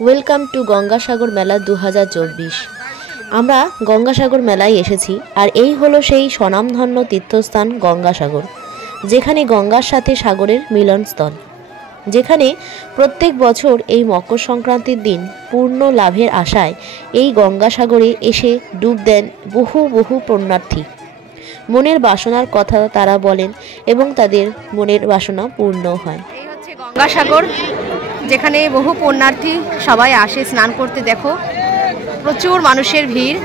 Welcome to Gangasagar মেলা 2024। আমরা গঙ্গাসাগর মেলায় এসেছি আর এই হলো সেই স্বনামধন্য তীর্থস্থান গঙ্গাসাগর, যেখানে গঙ্গার সাথে সাগরের মিলনস্থল, যেখানে প্রত্যেক বছর এই মকর সংক্রান্তির দিন পূর্ণ লাভের আশায় এই গঙ্গাসাগরে এসে ডুব দেন বহু বহু পুণ্যার্থী। মনের বাসনার কথা তারা বলেন এবং তাদের মনের বাসনা পূর্ণ হয়। এই হচ্ছে গঙ্গাসাগর, যেখানে বহু পুণ্যার্থী সবাই আসে স্নান করতে। দেখো, প্রচুর মানুষের ভিড়।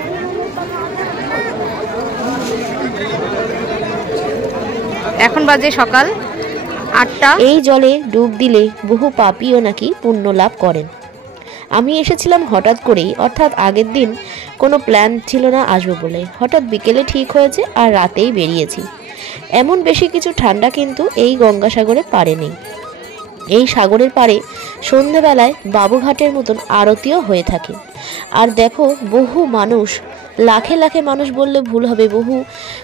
এখন বাজে সকাল 8টা। এই জলে ডুব দিলে বহু পাপীও নাকি পুণ্য লাভ করেন। আমি এসেছিলাম হঠাৎ করেই, অর্থাৎ আগের দিন কোনো প্ল্যান ছিল না আসবো বলে। হঠাৎ বিকেলে ঠিক হয়েছে আর রাতেই বেরিয়েছি। এমন বেশি কিছু ঠান্ডা কিন্তু এই গঙ্গাসাগরে পারে নেই। এই সাগরের পাড়ে সন্ধেবেলায় বাবুঘাটের মতন আরতিও হয়ে থাকে। আর দেখো, বহু মানুষ, লাখে লাখে মানুষ বললে ভুল হবে, বহু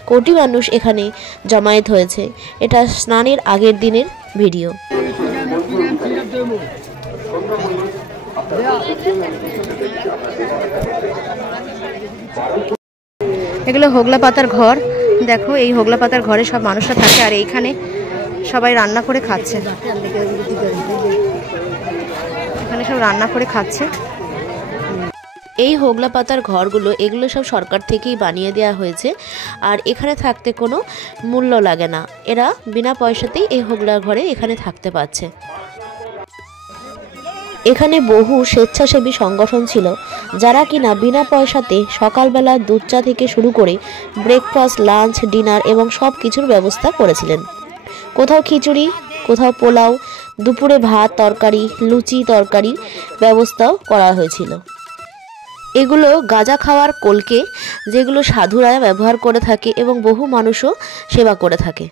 কোটি মানুষ এখানে জমায়েত হয়েছে। এটা স্নানের আগের দিনের ভিডিও। এগুলো হোগলা পাতার ঘর। দেখো, এই হোগলা পাতার ঘরে সব মানুষরা থাকে আর এইখানে সবাই রান্না করে খাচ্ছে। এখানে সব রান্না করে খাচ্ছে। এই হোগলা পাতার ঘরগুলো, এগুলো সব সরকার থেকেই বানিয়ে দেওয়া হয়েছে আর এখানে থাকতে কোনো মূল্য লাগে না। এরা বিনা পয়সাতেই এই হোগলা ঘরে এখানে থাকতে পারছে। এখানে বহু স্বেচ্ছাসেবী সংগঠন ছিল, যারা কিনা বিনা পয়সাতে সকালবেলা দুধ চা থেকে শুরু করে ব্রেকফাস্ট, লাঞ্চ, ডিনার এবং সব কিছুর ব্যবস্থা করেছিলেন। কোথাও খিচুড়ি, কোথাও পোলাও, দুপুরে ভাত, তরকারি, লুচি তরকারি ব্যবস্থাও করা হয়েছিল। এগুলো গাঁজা খাওয়ার কলকে, যেগুলো সাধুরা ব্যবহার করে থাকে এবং বহু মানুষও সেবা করে থাকে।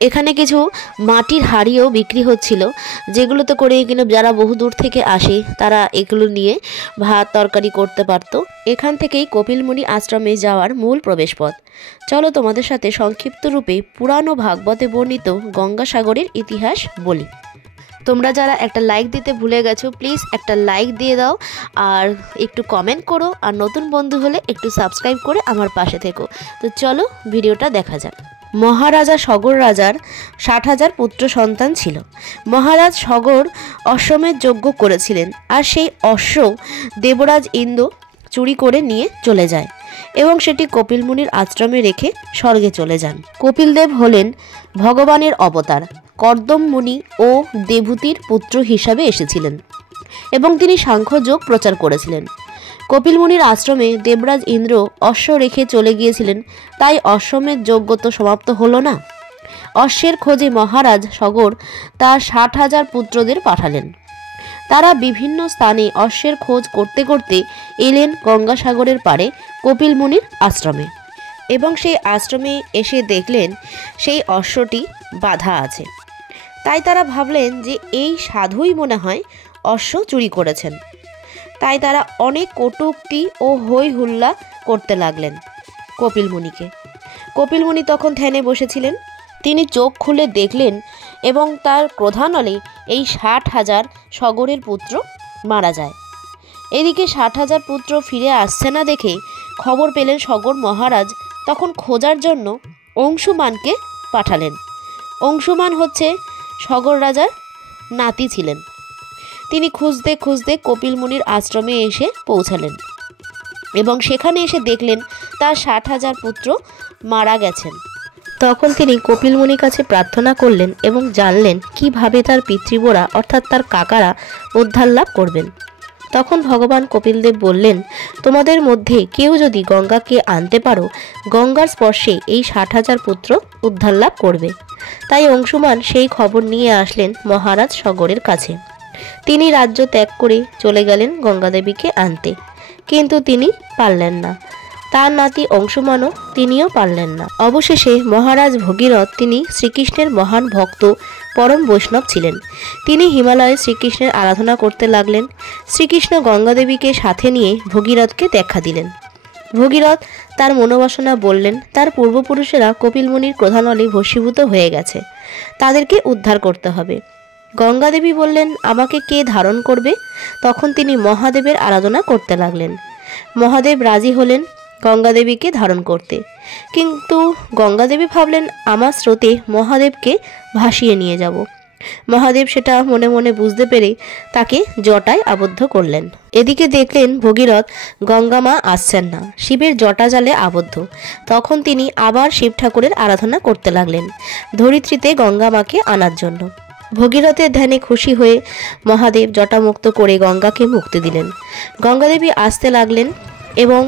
এখানে কিছু মাটির হাঁড়িও বিক্রি হচ্ছিল, যেগুলোতে করে কিনা যারা বহু দূর থেকে আসে তারা এগুলো নিয়ে ভাত তরকারি করতে পারত। এখান থেকেই কপিলমুনি আশ্রমে যাওয়ার মূল প্রবেশপথ। চলো তোমাদের সাথে সংক্ষিপ্ত রূপে পুরানো ভাগবতে বর্ণিত গঙ্গাসাগরের ইতিহাস বলি। তোমরা যারা একটা লাইক দিতে ভুলে গেছো, প্লিজ একটা লাইক দিয়ে দাও আর একটু কমেন্ট করো, আর নতুন বন্ধু হলে একটু সাবস্ক্রাইব করে আমার পাশে থেকো। তো চলো ভিডিওটা দেখা যাক। মহারাজা সগর রাজার 60,000 পুত্র সন্তান ছিল। মহারাজ সগর অশ্বমেধ যজ্ঞ করেছিলেন আর সেই অশ্ব দেবরাজ ইন্দ্র চুরি করে নিয়ে চলে যায় এবং সেটি কপিলমুনির আশ্রমে রেখে স্বর্গে চলে যান। কপিলদেব হলেন ভগবানের অবতার। কর্দম মুনি ও দেবহূতির পুত্র হিসাবে এসেছিলেন এবং তিনি সাংখ্যযোগ প্রচার করেছিলেন। কপিলমুনির আশ্রমে দেবরাজ ইন্দ্র অশ্ব রেখে চলে গিয়েছিলেন, তাই অশ্বমেধ যজ্ঞ তো সমাপ্ত হলো না। অশ্বের খোঁজে মহারাজ সগর তার 60,000 পুত্রদের পাঠালেন। তারা বিভিন্ন স্থানে অশ্বের খোঁজ করতে করতে এলেন গঙ্গাসাগরের পাড়ে কপিলমুনির আশ্রমে এবং সেই আশ্রমে এসে দেখলেন সেই অশ্বটি বাঁধা আছে। তাই তারা ভাবলেন যে এই সাধুই মনে হয় অশ্ব চুরি করেছেন। তাই তারা অনেক কটূক্তি ও হই হুল্লা করতে লাগলেন কপিলমুনিকে। কপিলমুনি তখন ধ্যানে বসেছিলেন। তিনি চোখ খুলে দেখলেন এবং তার ক্রোধানলে এই 60,000 সগরের পুত্র মারা যায়। এদিকে 60,000 পুত্র ফিরে আসছে না দেখে খবর পেলেন সগর মহারাজ। তখন খোঁজার জন্য অংশুমানকে পাঠালেন। অংশুমান হচ্ছে সগর রাজার নাতি ছিলেন। তিনি খুঁজতে খুঁজতে কপিলমুনির আশ্রমে এসে পৌঁছালেন এবং সেখানে এসে দেখলেন তার 60,000 পুত্র মারা গেছেন। তখন তিনি কপিলমুনির কাছে প্রার্থনা করলেন এবং জানলেন কিভাবে তার পিতৃব্যরা অর্থাৎ তার কাকারা উদ্ধার লাভ করবেন। তখন ভগবান কপিলদেব বললেন, তোমাদের মধ্যে কেউ যদি গঙ্গাকে আনতে পারো, গঙ্গার স্পর্শে এই 60,000 পুত্র উদ্ধার লাভ করবে। তাই অংশুমান সেই খবর নিয়ে আসলেন মহারাজ সগরের কাছে। তিনি রাজ্য ত্যাগ করে চলে গেলেন গঙ্গাদেবীকে আনতে, কিন্তু তিনি পারলেন না। তার নাতি অংশুমানও তিনিও পারলেন না। অবশেষে মহারাজ ভগীরথ, তিনি শ্রীকৃষ্ণের মহান ভক্ত, পরম বৈষ্ণব ছিলেন। তিনি হিমালয়ে শ্রীকৃষ্ণের আরাধনা করতে লাগলেন। শ্রীকৃষ্ণ গঙ্গাদেবীকে সাথে নিয়ে ভগীরথকে দেখা দিলেন। ভগীরথ তার মনোবাসনা বললেন, তার পূর্বপুরুষেরা কপিলমুনির ক্রোধানলে ভস্মীভূত হয়ে গেছে, তাদেরকে উদ্ধার করতে হবে। গঙ্গা দেবী বললেন, আমাকে কে ধারণ করবে? তখন তিনি মহাদেবের আরাধনা করতে লাগলেন। মহাদেব রাজি হলেন গঙ্গা দেবীকে ধারণ করতে, কিন্তু গঙ্গা দেবী ভাবলেন, আমার স্রোতে মহাদেবকে ভাসিয়ে নিয়ে যাব। মহাদেব সেটা মনে মনে বুঝতে পেরে তাকে জটায় আবদ্ধ করলেন। এদিকে দেখলেন ভগীরথ গঙ্গা মা আসছেন না, শিবের জটা জালে আবদ্ধ। তখন তিনি আবার শিব ঠাকুরের আরাধনা করতে লাগলেন ধরিত্রীতে গঙ্গা মাকে আনার জন্য। ভগীরথের ধ্যানে খুশি হয়ে মহাদেব জটামুক্ত করে গঙ্গাকে মুক্তি দিলেন। গঙ্গাদেবী আসতে লাগলেন এবং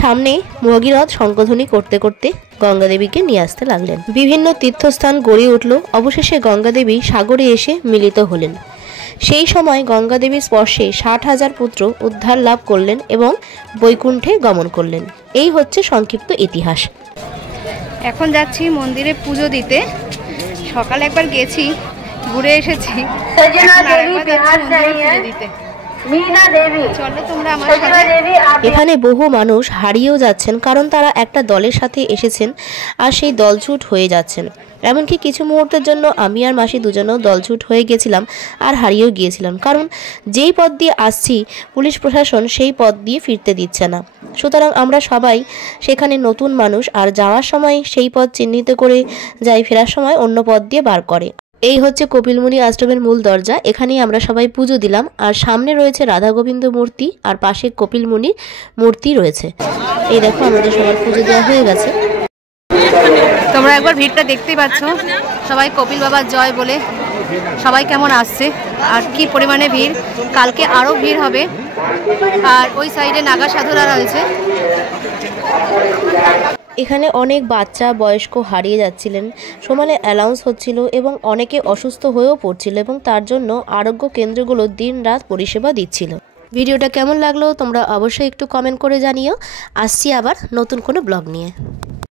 সামনে ভগীরথ শঙ্খধ্বনি করতে করতে গঙ্গাদেবীকে নিয়ে আসতে লাগলেন। বিভিন্ন তীর্থস্থান গড়ে উঠল। অবশেষে গঙ্গাদেবী সাগরে এসে মিলিত হলেন। সেই সময় গঙ্গাদেবীর স্পর্শে 60,000 পুত্র উদ্ধার লাভ করলেন এবং বৈকুণ্ঠে গমন করলেন। এই হচ্ছে সংক্ষিপ্ত ইতিহাস। এখন যাচ্ছি মন্দিরে পুজো দিতে। সকালে একবার গেছি, ঘুরে এসেছি, চলো তোমরা আমার সাথে। এখানে বহু মানুষ হারিয়েও যাচ্ছেন, কারণ তারা একটা দলের সাথে এসেছেন আর সেই দলছুট হয়ে যাচ্ছেন। এমনকি কিছু মুহূর্তের জন্য আমি আর মাসি দুজনেও দলছুট হয়ে গেছিলাম আর হারিয়েও গিয়েছিলাম, কারণ যেই পথ দিয়ে আসছি পুলিশ প্রশাসন সেই পথ দিয়ে ফিরতে দিচ্ছে না। সুতরাং আমরা সবাই সেখানে নতুন মানুষ, আর যাওয়ার সময় সেই পথ চিহ্নিত করে যাই, ফেরার সময় অন্য পথ দিয়ে বার করে। এই হচ্ছে কপিলমুনি আশ্রমের মূল দরজা। এখানেই আমরা সবাই পুজো দিলাম। আর সামনে রয়েছে রাধা গোবিন্দ মূর্তি আর পাশে কপিলমুনির মূর্তি রয়েছে। এই দেখো আমাদের সবার পুজো দেওয়া হয়ে গেছে। তোমরা একবার ভিড়টা দেখতেই পাচ্ছ, সবাই কপিল বাবার জয় বলে সবাই কেমন আসছে আর কি পরিমাণে ভিড়। কালকে আরও ভিড় হবে। আর ওই সাইডে নাগা সাধুরা রয়েছে। এখানে অনেক বাচ্চা বয়স্ক হারিয়ে যাচ্ছিলেন, সমানে অ্যালাউন্স হচ্ছিল এবং অনেকে অসুস্থ হয়েও পড়ছিল এবং তার জন্য আরোগ্য কেন্দ্রগুলো দিন রাত পরিষেবা দিচ্ছিল। ভিডিওটা কেমন লাগলো তোমরা অবশ্যই একটু কমেন্ট করে জানিও। আসছি আবার নতুন কোনো ব্লগ নিয়ে।